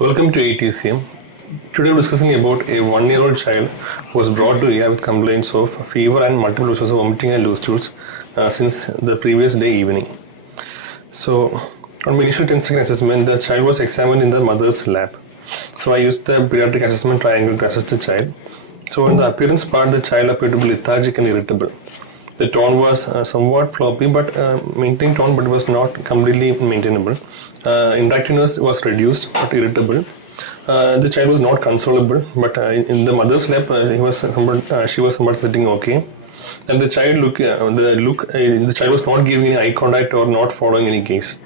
Welcome to AETCM. Today we're discussing about a 1-year-old child who was brought to ER with complaints of fever and multiple episodes of vomiting and loose stools since the previous day evening. So, on my initial 10-second assessment, the child was examined in the mother's lap. So, I used the pediatric assessment triangle to assess the child. So, in the appearance part, the child appeared to be lethargic and irritable. The tone was somewhat floppy, but maintained tone, but was not completely maintainable. Interactiveness was reduced, but irritable. The child was not consolable, but in the mother's lap, she was somewhat sitting okay. And the child the child was not giving any eye contact or not following any gaze.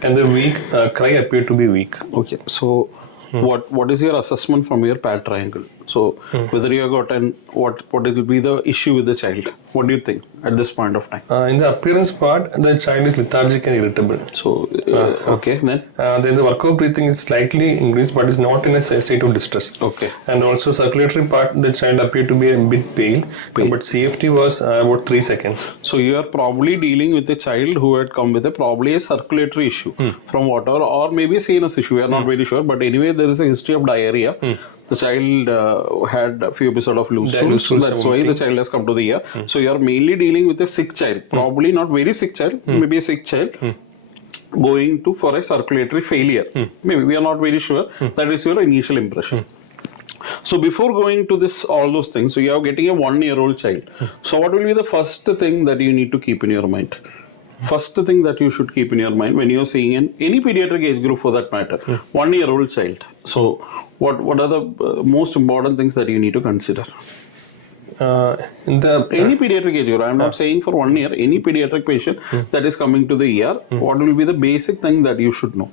And the cry appeared to be weak. Okay, so what is your assessment from your PAT triangle? So whether you have gotten what will be the issue with the child? What do you think at this point of time? In the appearance part, the child is lethargic and irritable. So okay, then the workout breathing is slightly increased, but is not in a state of distress. Okay. And also circulatory part, the child appeared to be a bit pale. But CFT was about 3 seconds. So you are probably dealing with a child who had come with probably a circulatory issue from water or maybe a sinus issue. We are not very sure, but anyway, there is a history of diarrhea. The child had a few episodes of loose stools, so that's why the child has come to the ER. So you are mainly dealing with a sick child, probably not very sick child, maybe a sick child going for a circulatory failure. Maybe we are not very sure. That is your initial impression. So before going to all those things, so you are getting a 1-year-old child. So what will be the first thing that you need to keep in your mind? First thing that you should keep in your mind when you are seeing any pediatric age group for that matter, 1-year-old child. So what are the most important things that you need to consider? Any pediatric age group, I am not saying for 1 year, any pediatric patient that is coming to the ER, what will be the basic thing that you should know?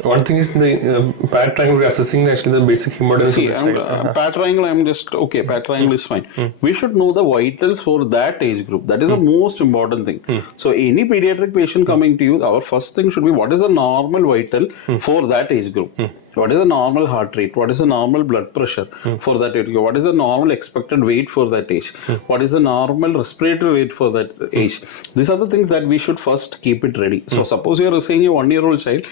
One thing is the PAT triangle, we are assessing actually the basic hemodynamics. See, PAT triangle, PAT triangle is fine. We should know the vitals for that age group. That is the most important thing. So, any pediatric patient coming to you, our first thing should be what is the normal vital for that age group. What is the normal heart rate? What is the normal blood pressure for that age? What is the normal expected weight for that age? What is the normal respiratory rate for that age? These are the things that we should first keep it ready. So suppose you are saying a 1-year-old child,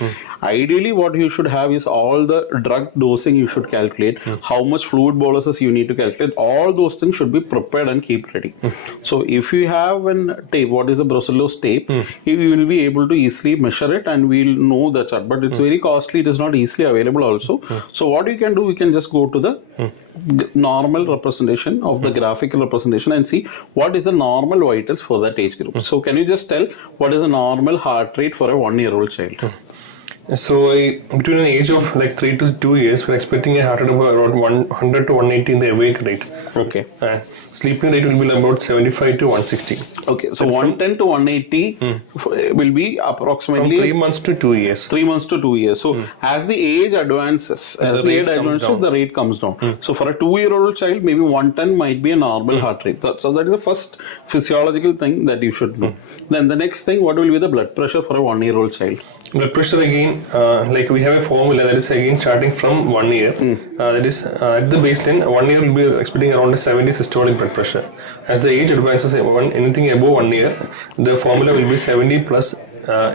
ideally what you should have is all the drug dosing you should calculate, how much fluid boluses you need to calculate, all those things should be prepared and keep ready. So if you have a tape, what is a brucellose tape, you will be able to easily measure it and we will know the chart, but it's very costly, it is not easily available also. So what you can do, we can just go to the normal representation of the graphical representation and see what is the normal vitals for that age group. So can you just tell what is the normal heart rate for a 1-year-old child? So between an age of like 3 to 2 years, we're expecting a heart rate of around 100 to 180 in the awake rate. Okay. Sleeping rate will be about 75 to 160. Okay, so 110 to 180 will be approximately from 3 months to 2 years. 3 months to 2 years. So as the age advances, the rate comes down. So for a 2-year-old child, maybe 110 might be a normal heart rate. So that is the first physiological thing that you should know. Then the next thing, what will be the blood pressure for a 1-year-old child? Blood pressure again, like we have a formula that is again starting from 1 year. That is at the baseline, 1 year will be expecting around a 70 systolic blood pressure. As the age advances, anything above 1 year, the formula will be 70 plus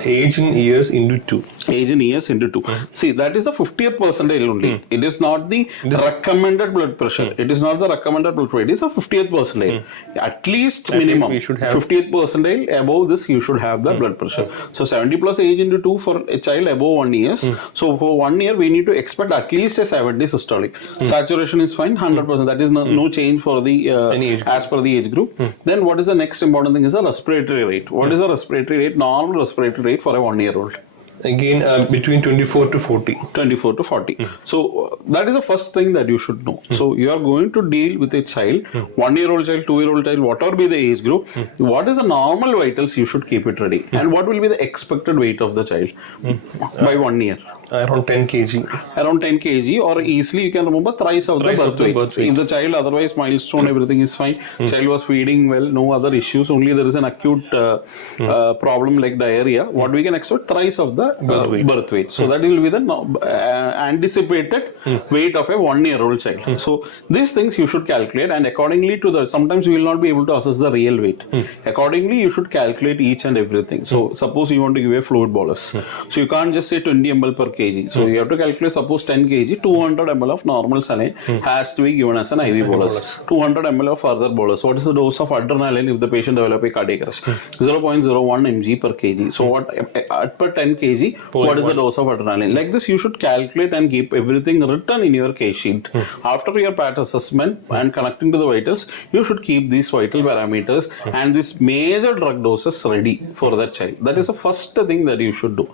age in years into 2. Age in years into 2. See, that is the 50th percentile only. It is not the recommended blood pressure. It is not the recommended blood pressure. It is a 50th percentile. At least minimum. We should have 50th percentile. Above this, you should have the blood pressure. So 70 plus age into 2 for a child above 1 year. So for 1 year, we need to expect at least a 70 systolic. Saturation is fine, 100%. That is no change for the as per the age group. Then what is the next important thing is the respiratory rate. What is the respiratory rate? Normal respiratory rate for a 1-year-old. Again, between 24 to 40. 24 to 40. So that is the first thing that you should know. So you are going to deal with a child, 1-year-old child, 2-year-old child, whatever be the age group. What is the normal vitals? You should keep it ready. And what will be the expected weight of the child by 1 year? Around 10 kg. Around 10 kg, or easly you can remember thrice of the birth weight. If the child otherwise milestone, everything is fine. Child was feeding well, no other issues. Only there is an acute problem like diarrhea. What we can expect thrice of the birth weight. So that will be the anticipated weight of a 1-year-old child. So these things you should calculate, and accordingly to the, sometimes we will not be able to assess the real weight. Accordingly, you should calculate each and everything. So suppose you want to give a fluid bolus. So you can't just say 20 ml per kg. So you have to calculate, suppose 10 kg, 200 ml of normal saline has to be given as an IV bolus. 200 ml of further bolus. What is the dose of adrenaline if the patient develop a cardiac arrest? 0.01 mg per kg. So what per 10 kg, what is the dose of adrenaline? Like this, you should calculate and keep everything written in your case sheet. After your PAT assessment and connecting to the vitals, you should keep these vital parameters and this major drug doses ready for that child. That is the first thing that you should do.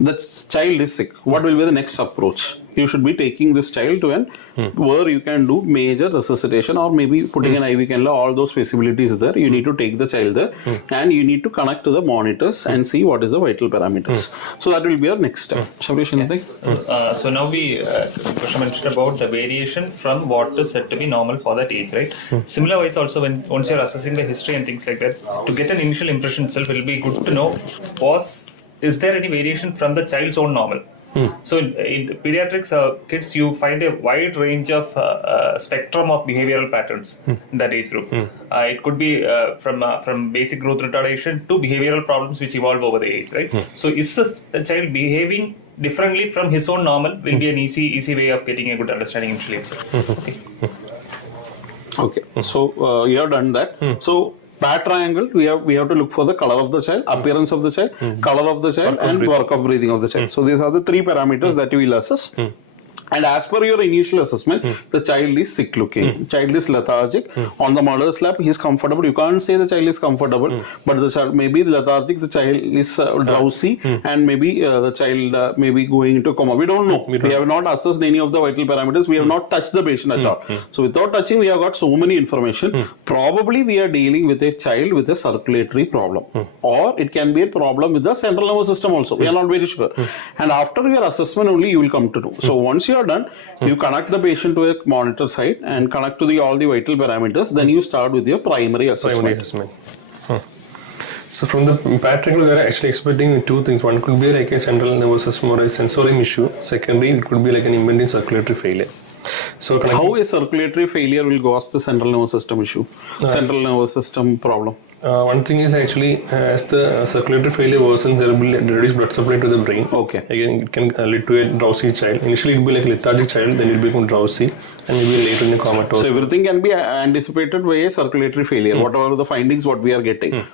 The child is sick. What will be the next approach? You should be taking this child to where you can do major resuscitation or maybe putting an IV cannula. All those feasibilities there. You need to take the child there and you need to connect to the monitors and see what is the vital parameters. So that will be our next step. Shabrish, anything? So now Krishna mentioned about the variation from what is said to be normal for that age, right? Similar wise also, once you're assessing the history and things like that, to get an initial impression itself, it will be good to know is there any variation from the child's own normal? So in pediatrics kids, you find a wide range of spectrum of behavioral patterns in that age group. It could be from basic growth retardation to behavioral problems which evolve over the age, right? So is a child behaving differently from his own normal will be an easy way of getting a good understanding initially. Okay, so you have done that. So PAT triangle, we have to look for the color of the child, appearance of the child, color of the child, and work of breathing of the child. So these are the three parameters that we will assess. And as per your initial assessment, the child is sick looking, child is lethargic. On the mother's lap, he is comfortable. You can't say the child is comfortable, but the child may be lethargic, the child is drowsy, and maybe the child may be going into coma. We don't know. We have not assessed any of the vital parameters. We have not touched the patient at all. So without touching, we have got so many information. Probably we are dealing with a child with a circulatory problem, or it can be a problem with the central nervous system also. We are not very sure. And after your assessment only, you will come to know. So once you are done, you connect the patient to a monitor site and connect to all the vital parameters. Then you start with your primary assessment. So from the PAT triangle, we are actually expecting two things. One could be like a central nervous system or a sensorium issue. Secondly, it could be like an impending circulatory failure. So how a circulatory failure will cause the central nervous system issue, central nervous system problem? One thing is actually as the circulatory failure worsens, there will be reduced blood supply to the brain. Okay. Again, it can lead to a drowsy child. Initially, it will be like a lethargic child, then it will become drowsy, and maybe later in a comatose. So everything can be anticipated by a circulatory failure. Whatever the findings, what we are getting.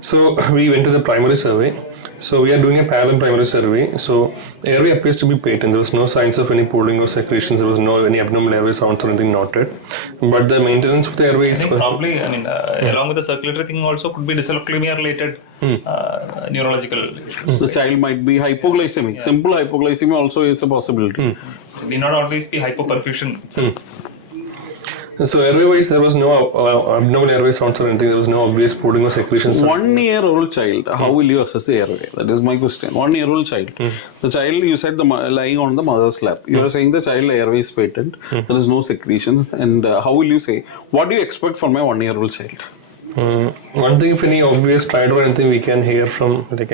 So we went to the primary survey. So we are doing a parallel primary survey. So airway appears to be patent. There was no signs of any pooling or secretions. There was no any abnormal airway sounds or anything noted. But the maintenance of the airway is probably, along with the circulatory thing also could be dyslipidemia related neurological issues. The child might be hypoglycemic. Simple hypoglycemia also is a possibility. It may not always be hypoperfusion. So airway-wise, there was no abnormal airway sounds or anything. There was no obvious pooling or secretions. 1 year old child, how will you assess the airway? That is my question. 1 year old child. The child, you said lying on the mother's lap. You are saying the child airway is patent. There is no secretions. And how will you say? What do you expect from a 1 year old child? One thing, if any obvious stride or anything, we can hear from like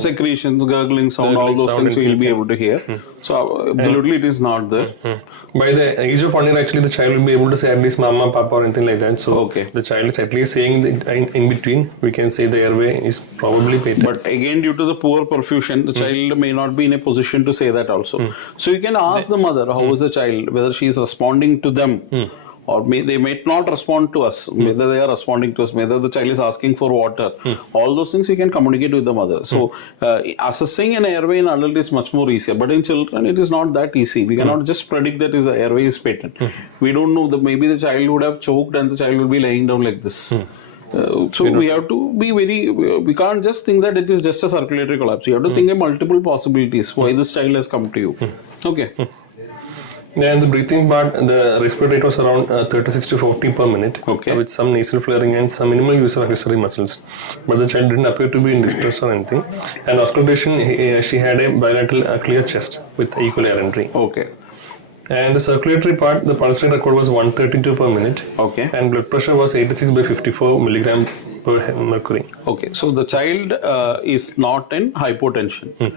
secretions, gurgling sound, all those things we will be able to hear. So absolutely, it is not there. By the age of 1 year, actually, the child will be able to say at least mama, papa, or anything like that. So the child is at least saying in between. We can say the airway is probably patent. But again, due to the poor perfusion, the child may not be in a position to say that also. So you can ask the mother, how is the child, whether she is responding to them. Or they may not respond to us, whether they are responding to us, whether the child is asking for water. All those things we can communicate with the mother. So assessing an airway in adult is much more easier, but in children it is not that easy. We cannot just predict that the airway is patent. We don't know that maybe the child would have choked and the child will be lying down like this. So we have to be we can't just think that it is just a circulatory collapse. You have to think of multiple possibilities why this child has come to you. Okay. And the breathing part, the respiratory rate was around 36 to 40 per minute, with some nasal flaring and some minimal use of accessory muscles. But the child didn't appear to be in distress or anything. And auscultation, she had a bilateral clear chest with equal air entry. Okay. And the circulatory part, the pulse rate record was 132 per minute. Okay. And blood pressure was 86 by 54 milligram per mercury. Okay. So the child is not in hypotension.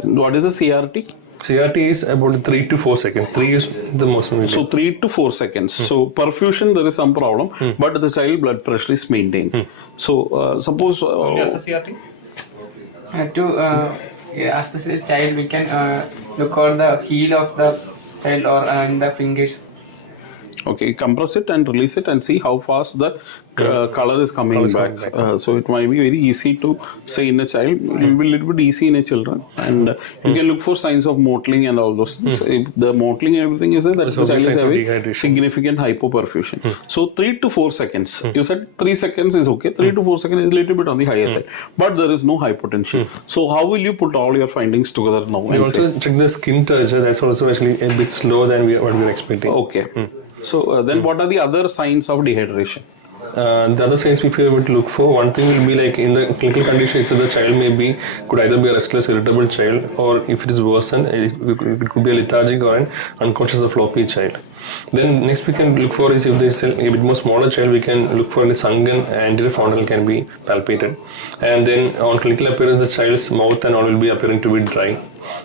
What is the CRT? CRT is about 3 to 4 seconds. 3 is the most. So 3 to 4 seconds. So perfusion, there is some problem, but the child blood pressure is maintained. So suppose. Only as a CRT? as the child, we can look on the heel of the child or in the fingers. Okay, compress it and release it and see how fast the color is coming back. So it might be very easy to say in a child, it will be a little bit easy in a children. And you can look for signs of mottling and all those things. If the mottling and everything is there, that the child is having significant hypoperfusion. So 3 to 4 seconds. You said 3 seconds is okay. 3 to 4 seconds is a little bit on the higher side. But there is no hypotension. So how will you put all your findings together now? We also check the skin temperature. That's also actually a bit slower than what we were expecting. Okay. So then what are the other signs of dehydration? The other signs if you would look for, one thing will be like in the clinical condition, so the child could either be a restless, irritable child, or if it is worsened, it could be a lethargic or an unconscious or floppy child. Then next we can look for is if there is a bit more smaller child, we can look for any sunken anterior fontanel can be palpated. And then on clinical appearance, the child's mouth and all will be appearing to be dry,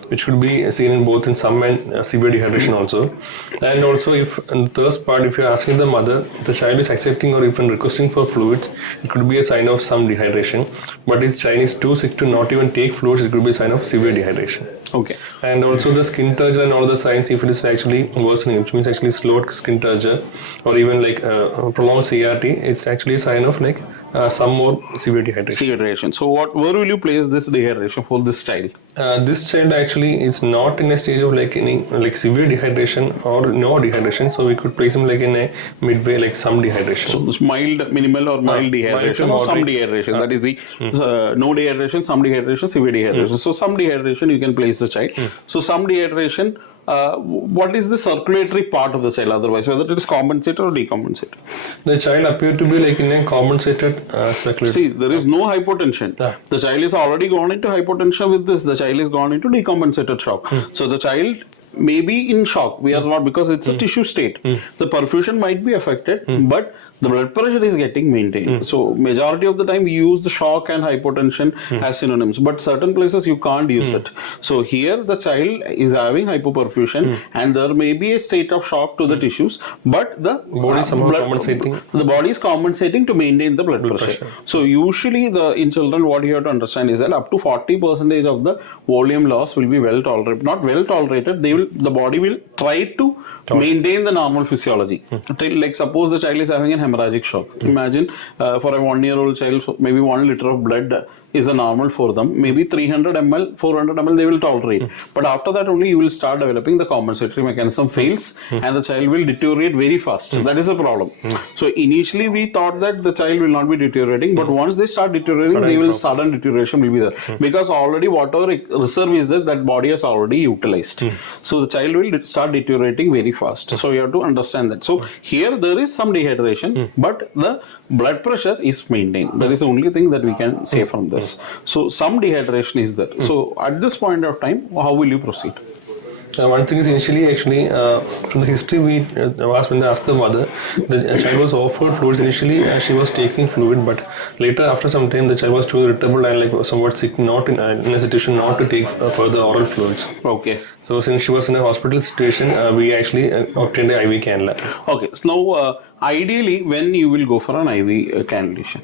which could be seen in both in some and severe dehydration also. And also if in the third part, if you're asking the mother, the child is accepting or even requesting for fluids, it could be a sign of some dehydration. But if child is too sick to not even take fluids, it could be a sign of severe dehydration. Okay. And also the skin temperature and all the signs, if it is actually worsening, which means actually slowed skin temperature or even like prolonged CRT, it's actually a sign of like some more severe dehydration. So where will you place this dehydration for this child? This child actually is not in a stage of like any like severe dehydration or no dehydration, so we could place him like in a midway, like some dehydration. So this mild, minimal or mild dehydration or some dehydration. That is the no dehydration, some dehydration, severe dehydration. So some dehydration you can place the child. So some dehydration. What is the circulatory part of the child otherwise, whether it is compensated or decompensated? The child appeared to be like in a compensated circulatory. See, there is no hypotension. The child is already gone into hypotension with this. The child is gone into decompensated shock. So the child may be in shock. We are not, because it's a tissue state. The perfusion might be affected, but the blood pressure is getting maintained. So majority of the time we use the shock and hypotension as synonyms, but certain places you can't use it. So here the child is having hypoperfusion and there may be a state of shock to the tissues, but the body is compensating. The body is compensating to maintain the blood pressure. So usually in children, what you have to understand is that up to 40% of the volume loss will be well tolerated. Not well tolerated, the body will try to maintain the normal physiology. Like suppose the child is having an hemorrhagic shock. Imagine for a 1-year-old child, maybe 1 liter of blood is a normal for them. Maybe 300 ml, 400 ml they will tolerate. But after that only you will start developing the compensatory mechanism fails and the child will deteriorate very fast. That is a problem. So initially we thought that the child will not be deteriorating, but once they start deteriorating, sudden deterioration will be there. Because already whatever reserve is there, that body has already utilized. So the child will start deteriorating very fast. So you have to understand that. So here there is some dehydration, but the blood pressure is maintained. That is the only thing that we can say from this. So some dehydration is there. So at this point of time, how will you proceed? One thing is initially actually from the history we when I asked the mother, the child was offered fluids initially she was taking fluid, but later after some time the child was too irritable and like somewhat sick, not in a situation not to take further oral fluids. Okay. So since she was in a hospital situation, we actually obtained an IV cannula. Okay. So now ideally when you will go for an IV cannulation?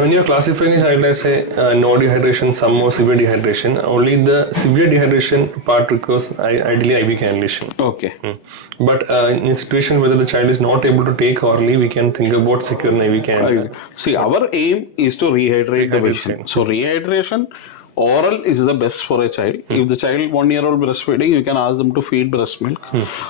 When you are classifying a child as a no dehydration, some more severe dehydration, only the severe dehydration part requires ideally IV cannulation. Okay. But in a situation whether the child is not able to take orally, we can think about securing IV cannula. See, our aim is to rehydrate the patient. So rehydration, oral is the best for a child. If the child 1-year-old breastfeeding, you can ask them to feed breast milk,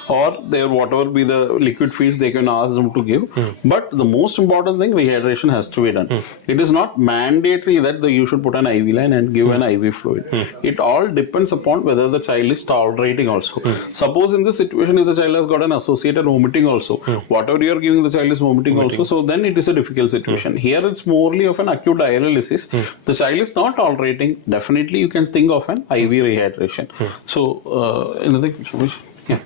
or whatever be the liquid feeds, they can ask them to give. But the most important thing, rehydration has to be done. It is not mandatory that you should put an IV line and give an IV fluid. It all depends upon whether the child is tolerating also. Suppose in this situation, if the child has got an associated vomiting also, whatever you are giving the child is vomiting also, so then it is a difficult situation. Here it's morely of an acute dialysis. The child is not tolerating. Definitely you can think of an IV rehydration. So anything? Yeah.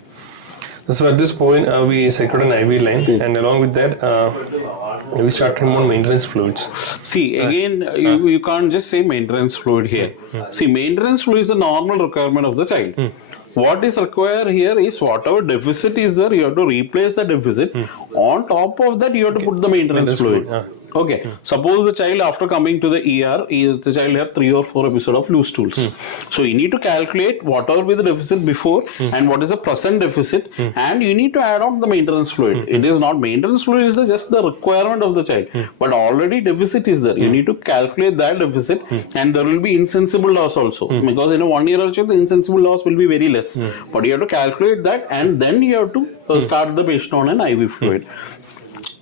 So at this point we secured an IV line and along with that we started him on maintenance fluids. See, again you can't just say maintenance fluid here. See, maintenance fluid is a normal requirement of the child. What is required here is whatever deficit is there, you have to replace the deficit. On top of that, you have to put the maintenance fluid. Okay. Suppose the child after coming to the ER, the child have 3 or 4 episodes of loose stools. So you need to calculate whatever be the deficit before and what is the present deficit, and you need to add on the maintenance fluid. It is not maintenance fluid is just the requirement of the child, but already deficit is there. You need to calculate that deficit, and there will be insensible loss also, because in a 1-year-old child the insensible loss will be very less. But you have to calculate that, and then you have to start the patient on an IV fluid.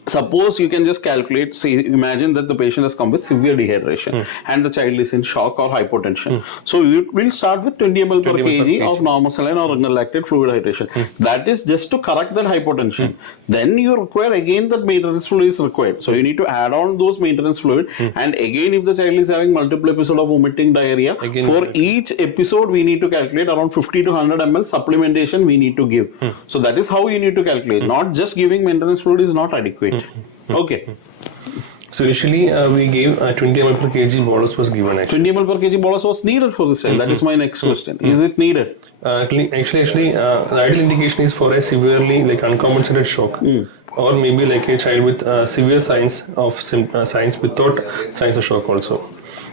Suppose you can just calculate, say, imagine that the patient has come with severe dehydration and the child is in shock or hypotension. So you will start with 20 ml per kg of normal saline or lactate fluid hydration. That is just to correct that hypotension. Then you require again that maintenance fluid is required. So you need to add on those maintenance fluid. And again, if the child is having multiple episodes of vomiting, diarrhea, for each episode we need to calculate around 50 to 100 ml supplementation we need to give. So that is how you need to calculate. Not just giving maintenance fluid is not adequate. Okay. So initially we gave 20 ml per kg bolus was given actually. 20 ml per kg bolus was needed for this child. That is my next question. Is it needed? Actually, the ideal indication is for a severely uncompensated shock. Or maybe like a child with severe signs without signs of shock also.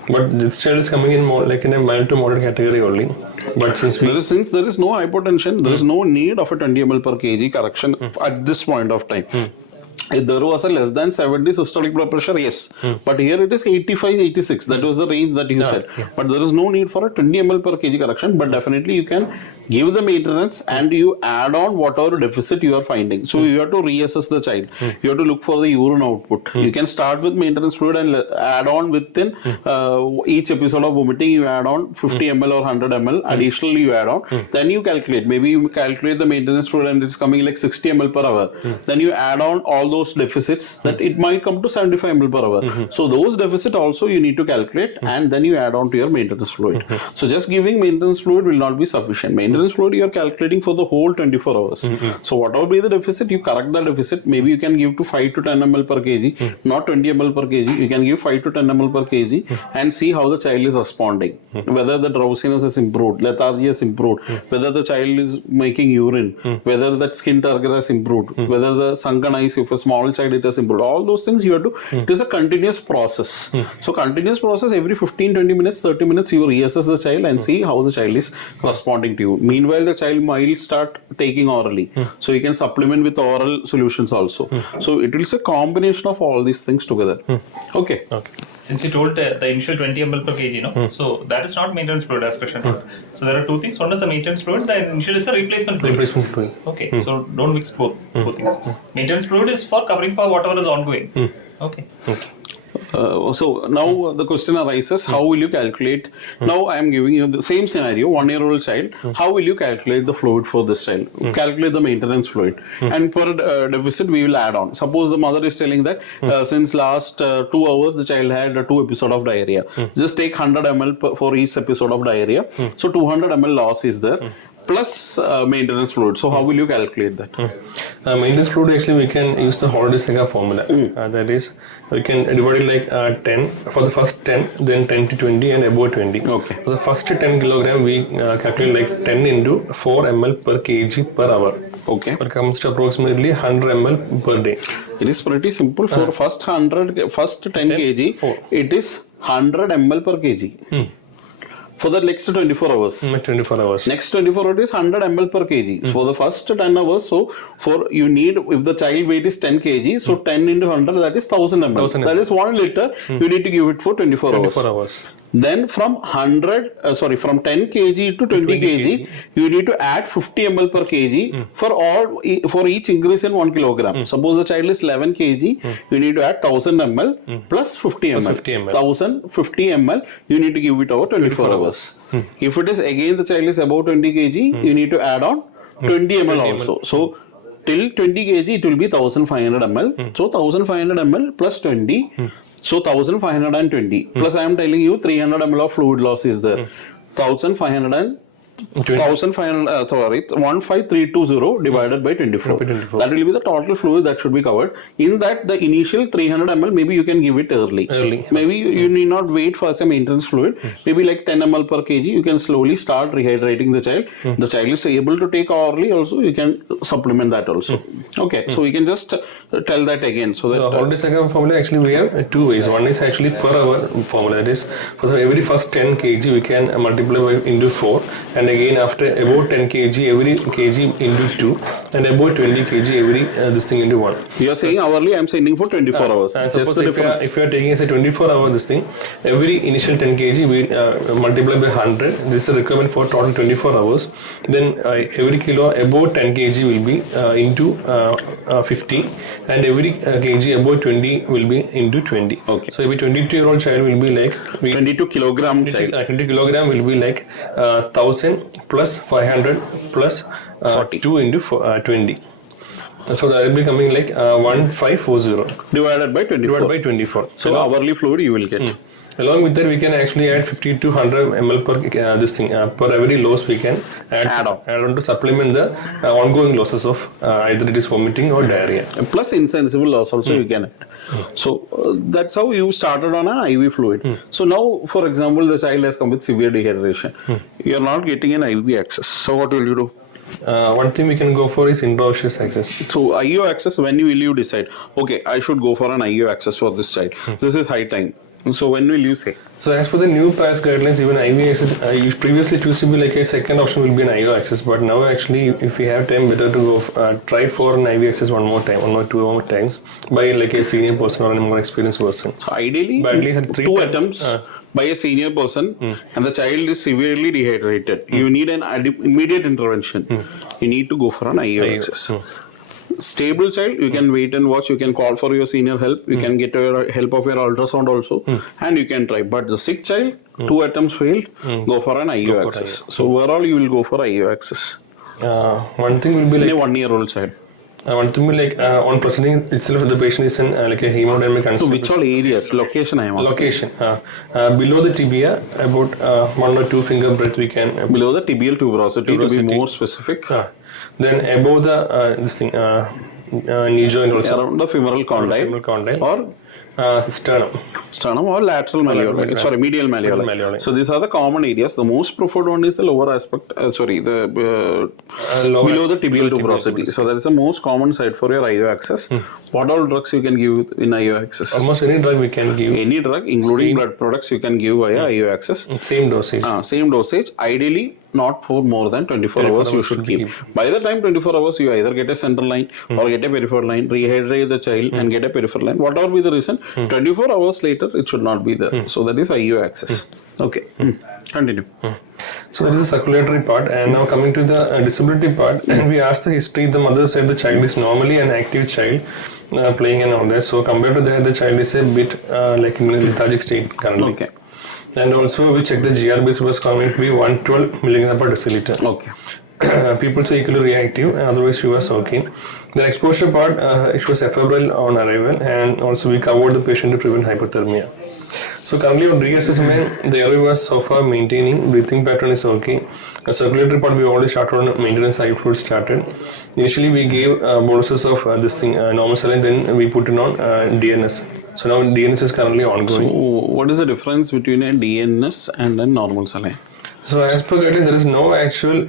But this child is coming in more like in a mild to moderate category only. But since there is no hypotension, there is no need of a 20 ml per kg correction at this point of time. If there was a less than 70 systolic blood pressure, yes. But here it is 85, 86. That was the range that you said. But there is no need for a 20 ml per kg correction. But definitely you can give the maintenance and you add on whatever deficit you are finding. So you have to reassess the child. You have to look for the urine output. You can start with maintenance fluid and add on within each episode of vomiting. You add on 50 ml or 100 ml. Additionally, you add on. Then you calculate. Maybe you calculate the maintenance fluid and it's coming like 60 ml per hour. Then you add on all those deficits that it might come to 75 ml per hour. So those deficit also you need to calculate and then you add on to your maintenance fluid. So just giving maintenance fluid will not be sufficient. Maintenance fluid you are calculating for the whole 24 hours. So whatever be the deficit, you correct the deficit. Maybe you can give to 5 to 10 ml per kg, not 20 ml per kg. You can give 5 to 10 ml per kg and see how the child is responding. Whether the drowsiness is improved, lethargy is improved, whether the child is making urine, whether that skin turgor has improved, whether the sunken eyes, if a small child it has improved. All those things you have to, it is a continuous process. So continuous process, every 15, 20 minutes, 30 minutes you reassess the child and see how the child is responding to you. Meanwhile, the child might start taking orally. So you can supplement with oral solutions also. So it is a combination of all these things together. Okay. Since you told the initial 20 ml per kg, so that is not maintenance fluid as Krishna told. So there are two things. One is the maintenance fluid, the initial is the replacement fluid. Okay, so don't mix both things. Maintenance fluid is for covering for whatever is ongoing. Okay. So now the question arises, how will you calculate? Now I am giving you the same scenario, 1-year-old child. How will you calculate the fluid for this child? Calculate the maintenance fluid. And per deficit we will add on. Suppose the mother is telling that since last 2 hours the child had 2 episodes of diarrhea. Just take 100 ml for each episode of diarrhea. So 200 ml loss is there. Plus maintenance fluid. So how will you calculate that? Maintenance fluid actually we can use the Holody-Sega formula. That is, we can divide it like 10 for the first 10, then 10 to 20 and above 20. Okay. For the first 10 kilogram we calculate like 10 into 4 ml per kg per hour. Okay. It comes to approximately 100 ml per day. It is pretty simple. For first 10 kg, it is 100 ml per kg. For the next 24 hours. Next 24 hours is 100 ml per kg. For the first 10 hours, so for you need, if the child weight is 10 kg, so 10 into 100, that is 1000 ml. That is 1 liter. You need to give it for 24 hours. Then from from 10 kg to 20 kg, you need to add 50 ml per kg for each increase in 1 kilogram. Suppose the child is 11 kg, you need to add 1000 ml plus 50 ml. 1050 ml, you need to give it over 24 hours. If it is again the child is above 20 kg, you need to add on 20 ml also. So till 20 kg, it will be 1500 ml. So 1500 ml plus 20. So 1520 plus I am telling you 300 ml of fluid loss is there. 1500 15320 divided by 24. By 24. That will be the total fluid that should be covered. In that, the initial 300 ml, maybe you can give it early. Maybe you need not wait for some maintenance fluid. Maybe like 10 ml per kg, you can slowly start rehydrating the child. The child is able to take hourly also, you can supplement that also. Okay, so we can just tell that again. So that Diarrheal formula, actually we have two ways. One is actually per hour formula. That is, for every first 10 kg we can multiply by into 4, and again after about 10 kg every kg into 2, and about 20 kg every this thing into 1. You are saying hourly, I am saying for 24 hours. And suppose if you are taking say 24 hour this thing, every initial 10 kg we multiply by 100. This is a requirement for total 24 hours. Then every kilo about 10 kg will be into 50, and every kg about 20 will be into 20. Okay. So every 22-year-old child will be like 22 kilogram child. 20 kilogram will be like 1000 plus 500 plus 2 into 20. So that will be coming like 1540 Divided by 24. divided by 24. So hourly fluid you will get. Along with that, we can actually add 50 to 100 ml per this thing per every loss we can add on to supplement the ongoing losses of either it is vomiting or diarrhea. Plus insensible loss also you can add. So that's how you started on an IV fluid. So now, for example, the child has come with severe dehydration. You are not getting an IV access. So what will you do? One thing we can go for is intraosseous access. So IO access, when will you decide? Okay, I should go for an IO access for this child. This is high time. So when will you say? So as per the new PAS guidelines, even IV access, previously it used to be like a second option will be an IO access, but now actually if we have time, better to go try for an IV access one or two more times by like a senior person or a more experienced person. So ideally, But at least 3 2 times, attempts by a senior person, and the child is severely dehydrated. You need an immediate intervention. You need to go for an IO access. Stable child, you can wait and watch. You can call for your senior help. You can get your help of your ultrasound also, and you can try. But the sick child, 2 attempts failed, go for an IO access. So overall, you will go for IO access. One thing will be In like a 1-year-old child. one thing will be like on presenting itself, the patient is in like a hemodynamic So condition. which all areas? Location I am asking. Location below the tibia, about 1 or 2 finger breadth we can Below the tibial tuberosity, to be Tuberosity. more specific. then above the this thing knee joint also, Around the femoral condyle, femoral condyle, or sternum. sternum or lateral malleoli. Sorry, medial malleoli. malleoli. So these are the common areas. The most preferred one is the lower aspect. Below the tibial tuberosity. So that is the most common site for your IO access. What all drugs you can give in IO access? Almost any drug we can give. Any drug, including blood products, you can give via IO access. Same dosage. Same dosage. Ideally, not for more than 24 hours you should keep. By the time 24 hours, you either get a central line or get a peripheral line, rehydrate the child and get a peripheral line. Whatever be the reason, 24 hours later, it should not be there. So that is IO access. Okay. Continue. So that is the circulatory part, and now coming to the disability part, we asked the history. The mother said the child is normally an active child, playing and all that. So compared to that, the child is a bit like in a lethargic state currently. Okay. And also we checked the GRBs was coming to be 112 milligram per deciliter. Okay. People say equally reactive, and otherwise she was okay. The exposure part, it was ephemeral on arrival, and also we covered the patient to prevent hypothermia. So currently on reassessment, the airway was so far maintaining, breathing pattern is okay. The circulatory part we already started on maintenance IV fluid started. Initially we gave boluses of this thing, normal saline, then we put it on DNS. So now DNS is currently ongoing. So what is the difference between a DNS and a normal saline? So as per guideline, there is no actual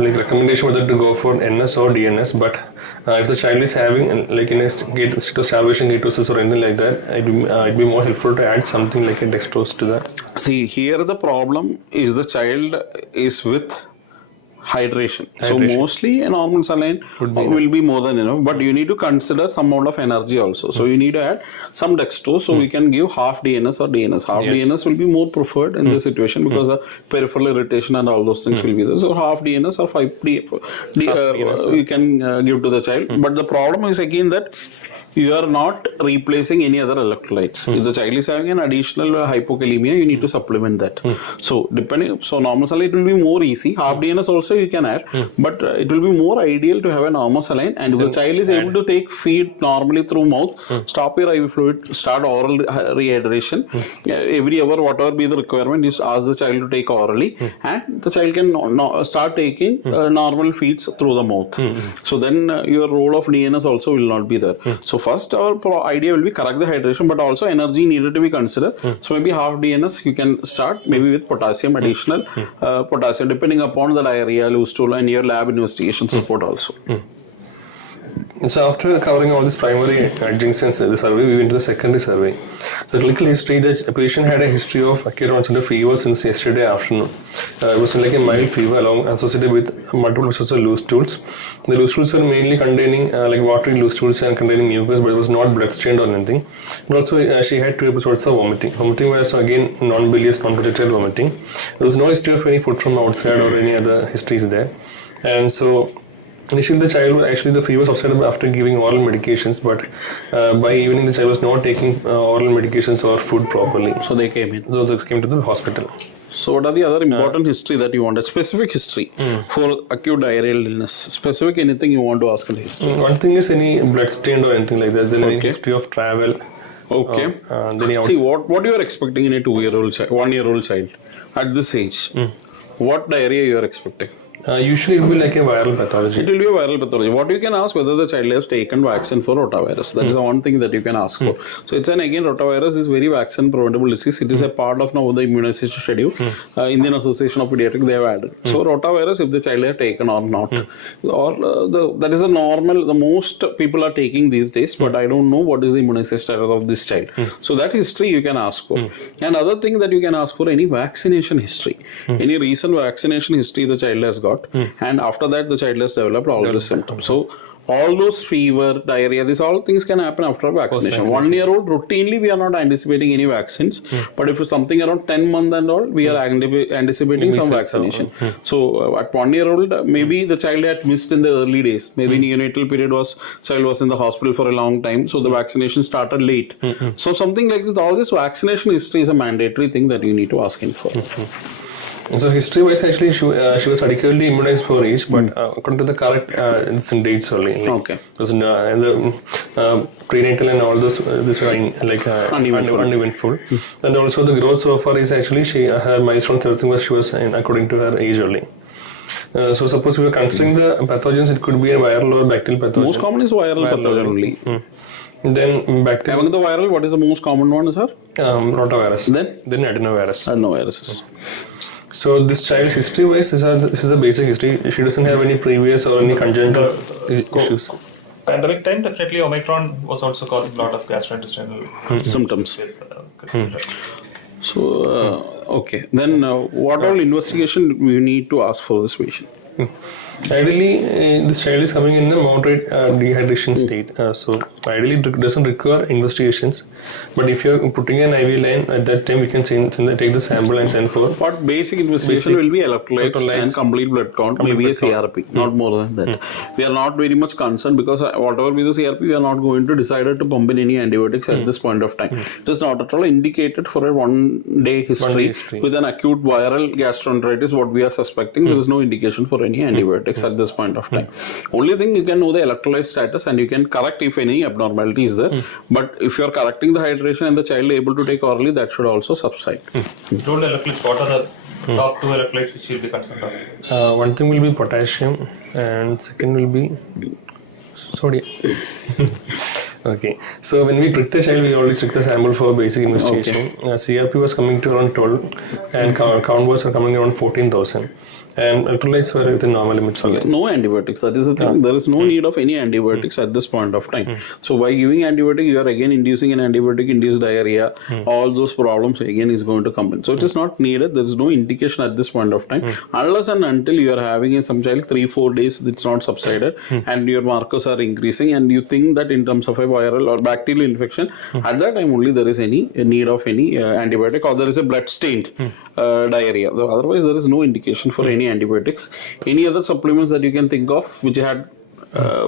like recommendation whether to go for NS or DNS, but if the child is having like in a state of starvation, ketosis or anything like that, it'd be more helpful to add something like a dextrose to that. See, here the problem is the child is with hydration. So mostly a normal saline will be more than enough, but you need to consider some amount of energy also. So you need to add some dextrose, so we can give half DNS or DNS. Half DNS will be more preferred in this situation because the peripheral irritation and all those things will be there. So half DNS or 5 you can give to the child. But the problem is again that you are not replacing any other electrolytes. If the child is having an additional hypokalemia, you need to supplement that. So normal saline, it will be more easy. Half DNS also you can add, but it will be more ideal to have a normal saline. And if the child is able to take feed normally through mouth, stop your IV fluid, start oral rehydration. Every hour, whatever be the requirement, you ask the child to take orally, and the child can start taking normal feeds through the mouth. So then your role of DNS also will not be there. So first our idea will be correct the hydration, but also energy needed to be considered. So maybe half DNS you can start maybe with potassium, additional potassium, depending upon the diarrhea, loose stool, and your lab investigation support also. So after covering all this primary adjuncts in the survey, we went to the secondary survey. So clinical history, the patient had a history of acute onset of fever since yesterday afternoon. It was like a mild fever associated with multiple sources of loose stools. The loose stools were mainly containing like watery loose stools and containing mucus, but it was not blood stained or anything. And also she had 2 episodes of vomiting. Vomiting was again non-bilious, non-projectile vomiting. There was no history of any food from outside or any other histories there. And so initially, the child the fever subsided after giving oral medications, but by evening the child was not taking oral medications or food properly. So they came in. So they came to the hospital. So what are the other important history that you want? A specific history for acute diarrheal illness. Specific anything you want to ask in the history? One thing is any blood stained or anything like that. Then any history of travel. Okay. Then see what you are expecting in a 2-year-old child, 1-year-old child at this age. What diarrhea you are expecting? Usually it will be like a viral pathology. It will be a viral pathology. What you can ask whether the child has taken vaccine for rotavirus. That is the one thing that you can ask for. So it's again rotavirus is very vaccine preventable disease. It is a part of now the immunization schedule. Indian Association of Pediatrics they have added. So rotavirus if the child has taken or not, or that is a normal. The most people are taking these days, but I don't know what is the immunization status of this child. So that history you can ask for. And other thing that you can ask for any vaccination history, any recent vaccination history the child has got. And after that the child has developed all the symptoms. So all those fever, diarrhea, these all things can happen after vaccination. 1-year-old routinely we are not anticipating any vaccines, but if it's something around 10 months and all, we are anticipating some vaccination. So at 1-year-old maybe the child had missed in the early days. Maybe neonatal period child was in the hospital for a long time, so the vaccination started late. So something like this, all this vaccination history is a mandatory thing that you need to ask in for. So history-wise, actually, she was adequately immunized for age, but according to the correct dates only. Like, Okay. Because in the prenatal and all those were uneventful. And also the growth so far is actually her milestone everything was she was according to her age only. So suppose we were considering the pathogens, it could be a viral or bacterial pathogen. Most common is viral pathogen only. Then bacterial. Among the viral, what is the most common one, sir? Rotavirus. Then adenovirus. Adenoviruses. So this child's history-wise, this is the basic history. She doesn't have any previous or any congenital issues. Pandemic time, definitely Omicron was also causing a lot of gastrointestinal symptoms. So, okay. Then what all investigation we need to ask for this patient? Ideally, this child is coming in a moderate dehydration state. So ideally, it doesn't require investigations. But if you're putting an IV line, at that time we can take the sample and send for. But basic investigation will be electrolytes and complete blood count, maybe a CRP, not more than that. We are not very much concerned because whatever be the CRP, we are not going to decide to pump in any antibiotics at this point of time. It is not at all indicated for a 1-day history with an acute viral gastroenteritis. What we are suspecting, there is no indication for any antibiotics at this point of time. Only thing you can know the electrolyte status and you can correct if any abnormality is there. But if you are correcting the hydration and the child able to take orally, that should also subside. Told electrolytes, what are the top 2 electrolytes which you will be concerned of? One thing will be potassium and second will be sodium. Okay, so when we prick the child, we always prick the sample for basic investigation. CRP was coming to around 12 and count was coming around 14,000. And electrolytes were within normal limits. No antibiotics. That is the thing. There is no need of any antibiotics at this point of time. So by giving antibiotic, you are again inducing an antibiotic-induced diarrhea. All those problems again is going to come in. So it is not needed. There is no indication at this point of time. Unless and until you are having in some child 3-4 days, it's not subsided and your markers are increasing and you think that in terms of a viral or bacterial infection, at that time only there is any need of any antibiotic or there is a blood-stained diarrhea. Otherwise, there is no indication for any antibiotics. Any other supplements that you can think of which had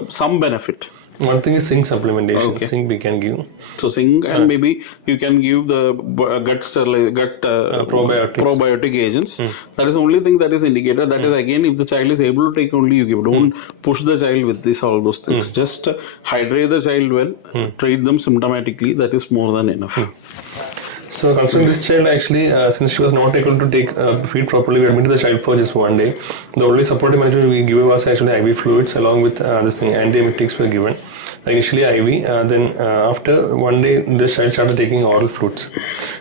some benefit? One thing is zinc supplementation. Okay. Zinc we can give. So zinc and maybe you can give the gut probiotic agents. That is the only thing that is indicated. That is again, if the child is able to take, only you give. Don't push the child with this all those things. Just hydrate the child well, treat them symptomatically. That is more than enough. So concerning this child, actually, since she was not able to take feed properly, we admitted the child for just 1 day. The only supportive management we gave was actually IV fluids along with this thing, antiemetics were given. Initially IV, then after 1 day, the child started taking oral fluids.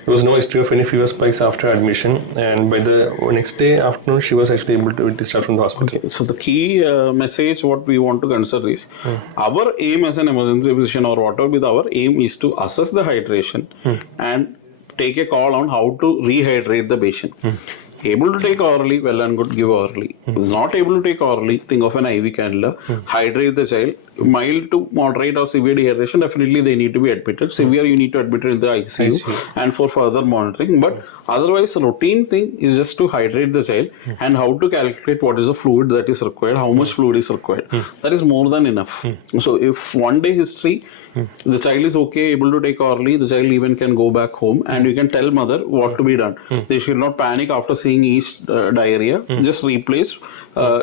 There was no history of any fever spikes after admission, and by the next day afternoon, she was actually able to be discharged from the hospital. Okay. So the key message what we want to consider is our aim as an emergency physician or whatever with our aim is to assess the hydration and take a call on how to rehydrate the patient. Able to take orally, well and good, give orally. Not able to take orally, think of an IV cannula, hydrate the child. Mild to moderate or severe dehydration, definitely they need to be admitted. Severe, you need to admit it in the ICU and for further monitoring. But otherwise, routine thing is just to hydrate the child and how to calculate what is the fluid that is required, how much fluid is required. That is more than enough. So if 1 day history, the child is okay, able to take orally, the child even can go back home and you can tell mother what to be done. They should not panic after seeing each diarrhea. Just replace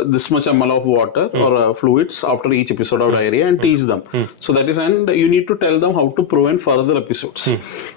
this much ml of water or fluids after each episode of diarrhea and teach them. So that is, and you need to tell them how to prevent further episodes.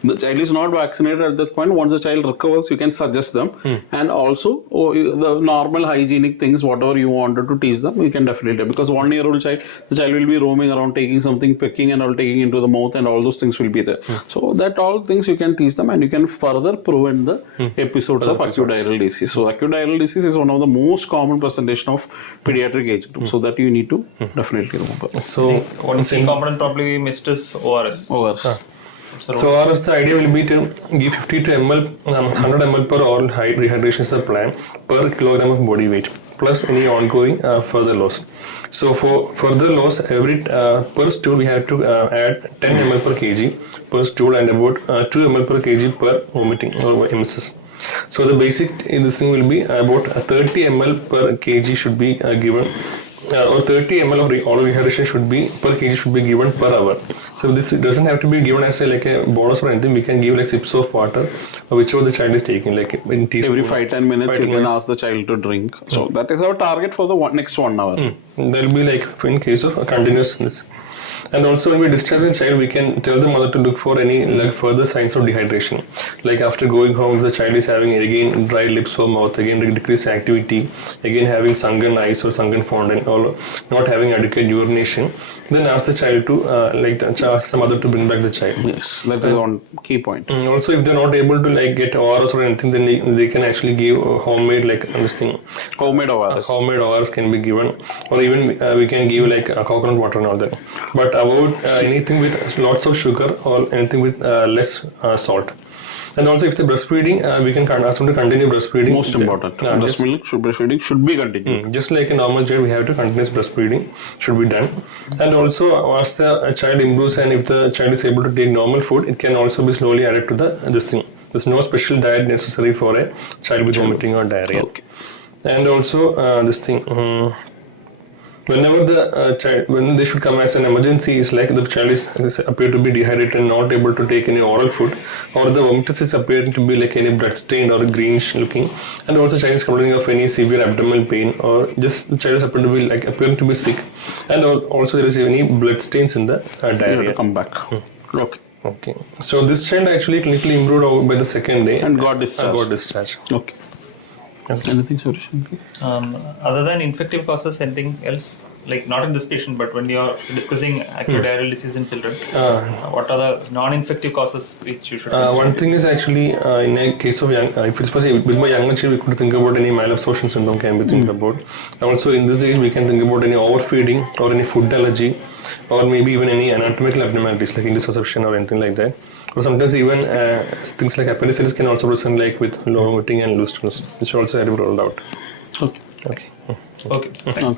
The child is not vaccinated at that point. Once the child recovers, you can suggest them. And also the normal hygienic things, whatever you wanted to teach them, you can definitely, because 1 year old child, the child will be roaming around, taking something, picking and all, taking into the mouth, and all those things will be there. So that all things you can teach them and you can further prevent the episodes of acute diarrheal disease. So acute diarrheal disease is one of the most common presentation of pediatric age group. So that you need to definitely remember. So one key component probably we missed is ORS. ORS. So ORS, the idea will be to give 52 ml, 100 ml per oral rehydration is the plan per kilogram of body weight, plus any ongoing further loss. So for further loss, every per stool we have to add 10 ml per kg per stool and about 2 ml per kg per vomiting or emesis. So the basic in this thing will be about 30 ml per kg should be given. Or 30 ml of oral rehydration should be per kg should be given per hour. So this doesn't have to be given as like a bolus or anything. We can give like sips of water, or whichever the child is taking, like in teaspoon. Every 5-10 minutes, you can ask the child to drink. So that is our target for the next 1 hour. There will be like in case of a continuous this. And also when we discharge the child, we can tell the mother to look for any like further signs of dehydration. Like after going home, if the child is having again dry lips or mouth, again decreased activity, again having sunken eyes or sunken fountain, or not having adequate urination, then ask the child to ask the mother to bring back the child. Yes, that is one key point. Also, if they're not able to like get ORS or anything, then they can actually give homemade like this thing. Homemade ORS. Homemade ORS can be given, or even we can give like coconut water and all that. But avoid anything with lots of sugar or anything with less salt. And also, if they're breastfeeding, we can ask them to continue breastfeeding. Most important. Breastfeeding should be continued. Just like a normal child, we have to continuous breastfeeding should be done. And also, as the child improves and if the child is able to take normal food, it can also be slowly added to this thing. There's no special diet necessary for a child with vomiting or diarrhea. Okay. And also, this thing. Whenever the child, when they should come as an emergency, is like the child is appeared to be dehydrated and not able to take any oral food, or the vomitus is appearing to be like any blood stained or greenish looking, and also child is complaining of any severe abdominal pain, or just the child is appearing to be sick, and also there is any blood stains in the diarrhea. You have to come back. Okay. Okay. So this child actually clinically improved by the second day and got discharged. Okay. Anything, Suresh? Other than infective causes, anything else? Like not in this patient, but when you are discussing acute diarrheal disease in children, what are the non-infective causes which you should consider? One thing is actually in a case of young, if it's with my younger child, we could think about any malabsorption syndrome can be think about. Also in this age, we can think about any overfeeding or any food allergy, or maybe even any anatomical abnormalities like intussusception or anything like that. Or sometimes even things like appendicitis can also present like with low vomiting and loose stools, which also have to be rolled out. Okay. Okay. Thank you.